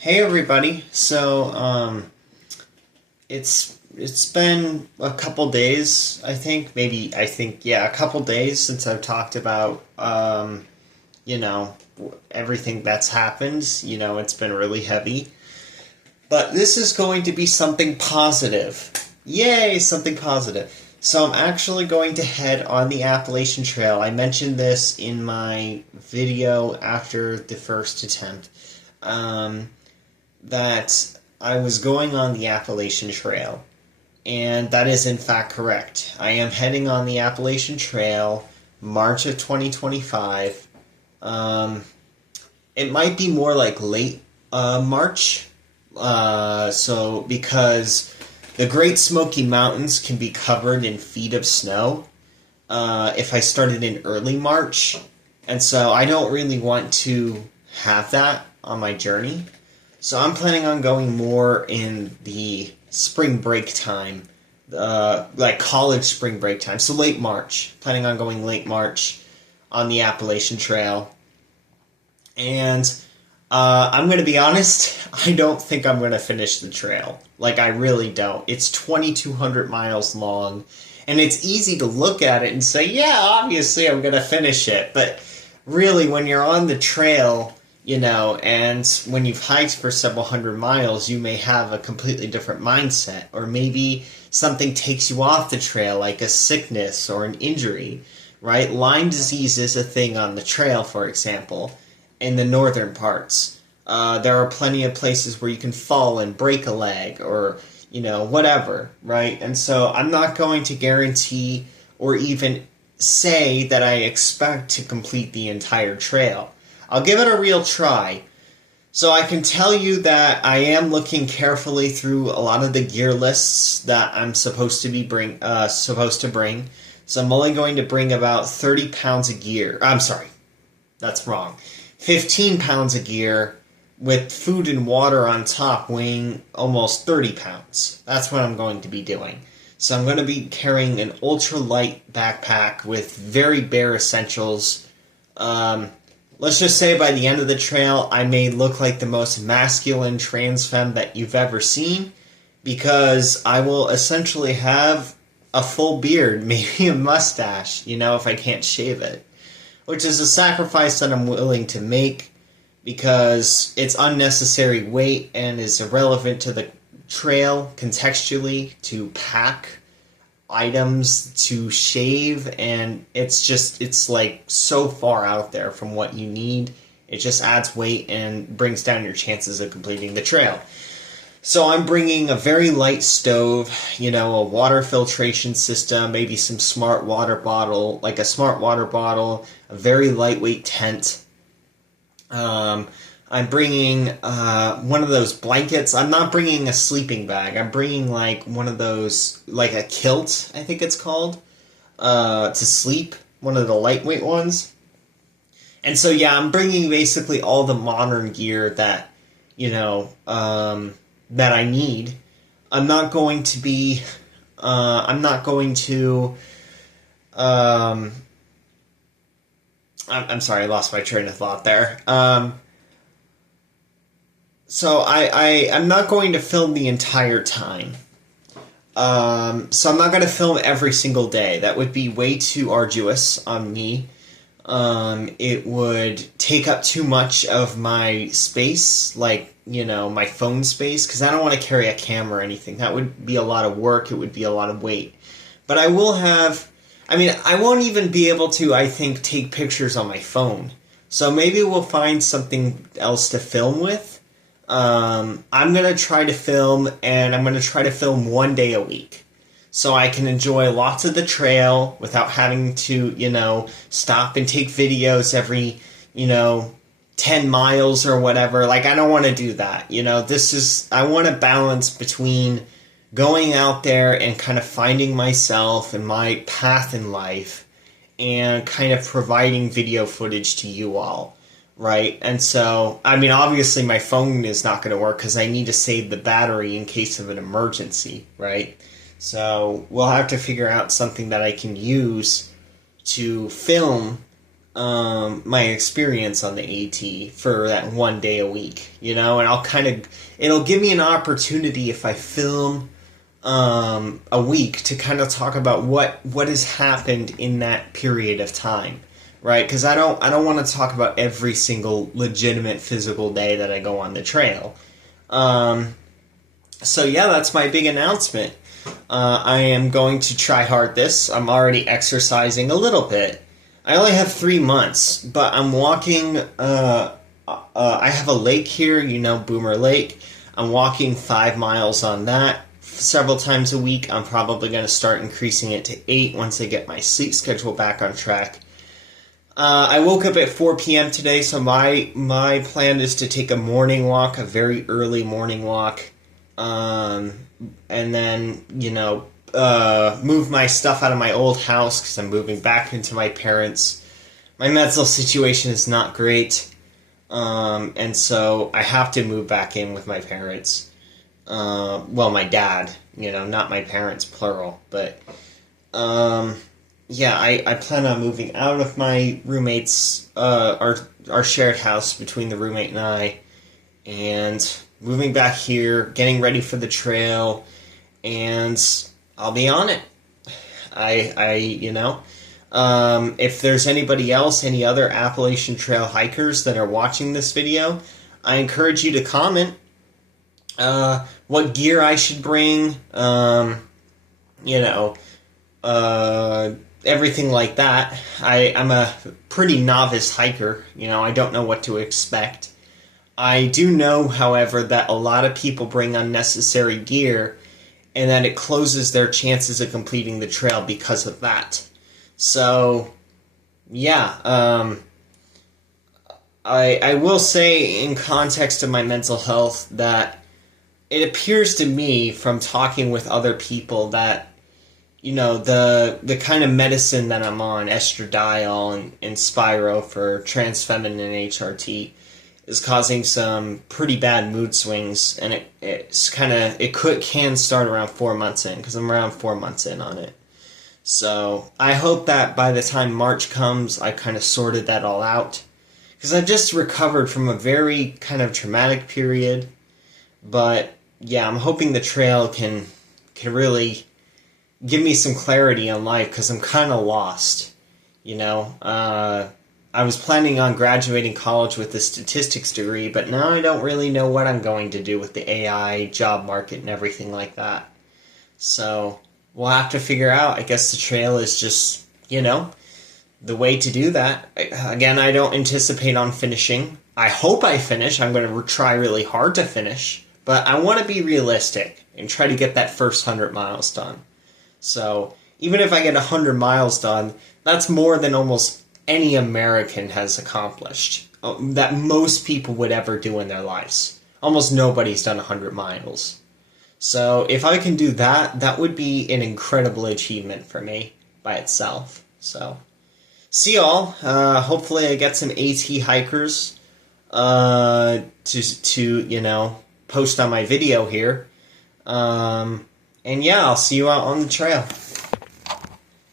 Hey everybody. It's been a couple days, yeah, a couple days since I've talked about you know, everything that's happened. It's been really heavy. But this is going to be something positive. Yay, something positive. So I'm actually going to head on the Appalachian Trail. I mentioned this in my video after the first attempt. Um, that I was going on the Appalachian Trail, and that is in fact correct. I am heading on the Appalachian Trail, March of 2025. Um, it might be more like late March, because the Great Smoky Mountains can be covered in feet of snow if I started in early March, and so I don't really want to have that on my journey. So I'm planning on going more in the spring break time, like college spring break time. So late March. Planning on going late March on the Appalachian Trail. And I'm going to be honest, I don't think I'm going to finish the trail. Like, I really don't. It's 2,200 miles long. And it's easy to look at it and say, yeah, obviously I'm going to finish it. But really, when you're on the trail, and when you've hiked for several hundred miles, you may have a completely different mindset. Or maybe something takes you off the trail, like a sickness or an injury, right? Lyme disease is a thing on the trail, for example, in the northern parts. There are plenty of places where you can fall and break a leg or, whatever, right? And so I'm not going to guarantee or even say that I expect to complete the entire trail. I'll give it a real try. So I can tell you that I am looking carefully through a lot of the gear lists that I'm supposed to bring. So I'm only going to bring about 30 pounds of gear. I'm sorry, that's wrong. 15 pounds of gear with food and water on top, weighing almost 30 pounds. That's what I'm going to be doing. So I'm going to be carrying an ultra-light backpack with very bare essentials. Let's just say by the end of the trail, I may look like the most masculine trans femme that you've ever seen, because I will essentially have a full beard, maybe a mustache, if I can't shave it. Which is a sacrifice that I'm willing to make, because it's unnecessary weight and is irrelevant to the trail contextually to pack items to shave, and it's like so far out there from what you need. It just adds weight and brings down your chances of completing the trail. So I'm bringing a very light stove, a water filtration system, maybe some smart water bottle, a very lightweight tent. I'm bringing one of those blankets. I'm not bringing a sleeping bag. I'm bringing like one of those, like a kilt, I think it's called, to sleep. One of the lightweight ones. And so, yeah, I'm bringing basically all the modern gear that, that I need. I'm not going to be, I'm sorry, I lost my train of thought there. So I'm not going to film the entire time. So I'm not going to film every single day. That would be way too arduous on me. It would take up too much of my space, like, my phone space, because I don't want to carry a camera or anything. That would be a lot of work. It would be a lot of weight. But I won't even be able to, I think, take pictures on my phone. So maybe we'll find something else to film with. I'm going to try to film, and I'm going to try to film one day a week. So I can enjoy lots of the trail without having to, stop and take videos every, 10 miles or whatever. Like, I don't want to do that. I want to balance between going out there and kind of finding myself and my path in life and kind of providing video footage to you all. Right? And so, obviously my phone is not going to work because I need to save the battery in case of an emergency, right? So we'll have to figure out something that I can use to film my experience on the AT for that one day a week, and it'll give me an opportunity if I film a week to kind of talk about what has happened in that period of time, right? Because I don't want to talk about every single legitimate physical day that I go on the trail. So yeah, that's my big announcement. I am going to try hard this. I'm already exercising a little bit. I only have 3 months, but I'm walking. I have a lake here, Boomer Lake. I'm walking 5 miles on that several times a week. I'm probably going to start increasing it to 8 once I get my sleep schedule back on track. I woke up at 4 p.m. today, so my plan is to take a morning walk, a very early morning walk, and then, move my stuff out of my old house because I'm moving back into my parents'. My mental situation is not great, and so I have to move back in with my parents. My dad, not my parents, plural, but, yeah, I plan on moving out of my roommate's, our shared house between the roommate and I, and moving back here, getting ready for the trail, and I'll be on it. If there's anybody else, any other Appalachian Trail hikers that are watching this video, I encourage you to comment what gear I should bring, everything like that. I'm a pretty novice hiker, I don't know what to expect. I do know, however, that a lot of people bring unnecessary gear and that it closes their chances of completing the trail because of that. So, yeah, I will say in context of my mental health that it appears to me from talking with other people that, the kind of medicine that I'm on, estradiol and Spiro for transfeminine HRT, is causing some pretty bad mood swings, and it can start around 4 months in, because I'm around 4 months in on it. So I hope that by the time March comes, I kind of sorted that all out, because I've just recovered from a very kind of traumatic period. But yeah, I'm hoping the trail can really give me some clarity on life, because I'm kind of lost, I was planning on graduating college with a statistics degree, but now I don't really know what I'm going to do with the AI job market and everything like that. So we'll have to figure out. I guess the trail is just, the way to do that. Again, I don't anticipate on finishing. I hope I finish. I'm going to try really hard to finish, but I want to be realistic and try to get that first 100 miles done. So even if I get 100 miles done, that's more than almost any American has accomplished, that most people would ever do in their lives. Almost nobody's done 100 miles. So if I can do that, that would be an incredible achievement for me by itself. So see y'all. Hopefully I get some AT hikers to post on my video here. And yeah, I'll see you out on the trail.